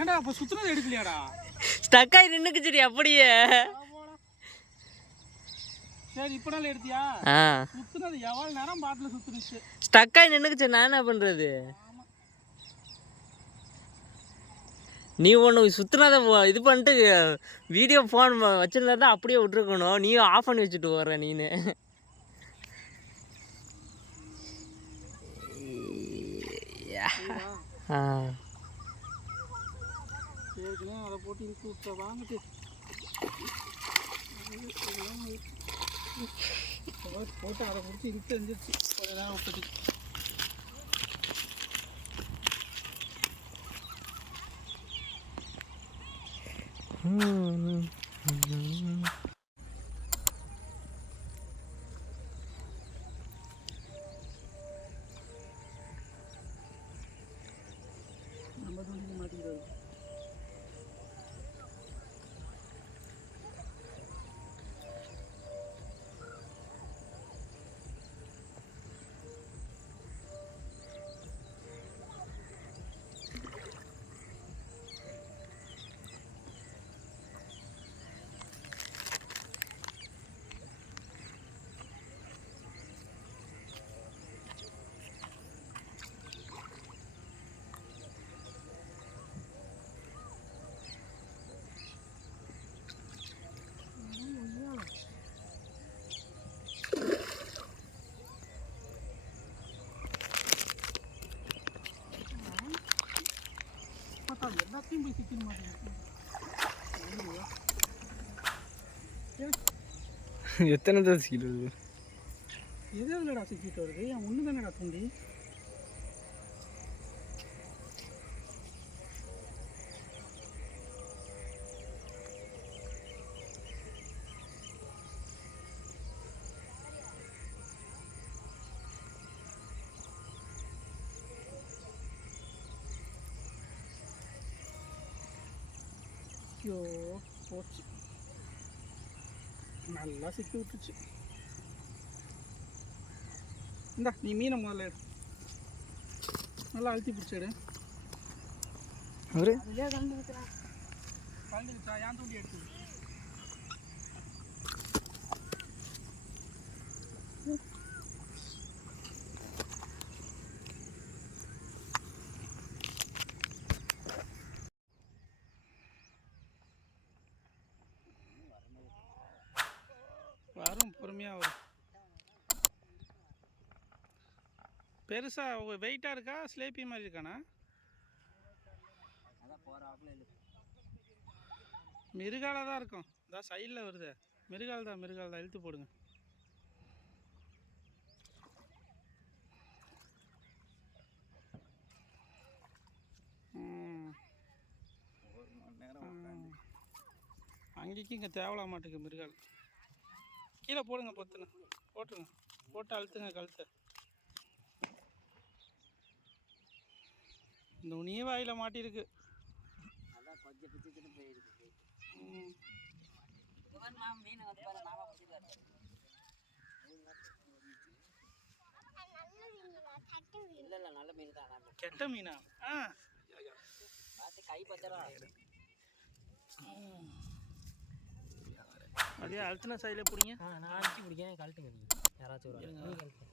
ஏண்டா அப்ப சுத்துனது எடுக்கலையாடா? ஸ்டக் ஆகி நின்னுக்குச்சுடி அப்படியே. சரி இப்பனால எடுத்தியா? சுத்துனது எவ்வளவு நேரம் பாட்டில் சுத்துனுச்சு. ஸ்டக் ஆகி நின்னுக்குச்சு, நான் என்ன பண்றது? நீ ஒன்று சுற்றுனதை இது பண்ணிட்டு வீடியோ ஃபோன் வச்சுருந்தா தான் அப்படியே விட்டுருக்கணும். நீயும் ஆஃப் பண்ணி வச்சுட்டு வர்ற நீனு. அதை போட்டு இழுத்து விட்ட வாங்கிட்டு போட்டு அதை பிடிச்சி இழுத்து எந்திரிச்சு கொஞ்ச நேரம் விட்டுட்டு நம்ம தூண்டிக்கு மாட்டிக்கிறது. எல்லாத்தையும் போய் சிக்கின மாட்டேங்குது. எத்தனை தான் சிக்கிட்டு வருது? எது எதுலடா சிக்கிட்டு வருது? என் ஒன்று தானேடா தூண்டி. ஐயோ போச்சு, நல்லா சிக்கி விட்டுச்சு. இந்தா நீ மீனை முதல்ல எடு, நல்லா அழுத்தி பிடிச்சிடு. கலந்துக்கிச்சா? ஏன் தூண்டி எடுத்து வரும், பொறுமையாக வரும். பெருசாக வெயிட்டாக இருக்கா, ஸ்லேப்பி மாதிரி இருக்காண்ணா? மிருகால தான் இருக்கும். இதான் சைடில் வருது, மிருகால் தான் இழுத்து போடுங்க. அங்கேயும் இங்கே தேவலா மாட்டுக்கு மிருகால். கீழே போடுங்க, போட்டுருங்க, போட்டு அழுத்துங்க கழுத்தை. நுனியே வாயில் மாட்டிருக்கு. கெட்ட மீனா? கை பத்திரம் அதே அழுத்தின சைடில் பிடிங்க. நான் அழுத்தி பிடிக்கேன், கழட்டுங்க. நீங்கள் யாராச்சும் ஒரு கழட்டு.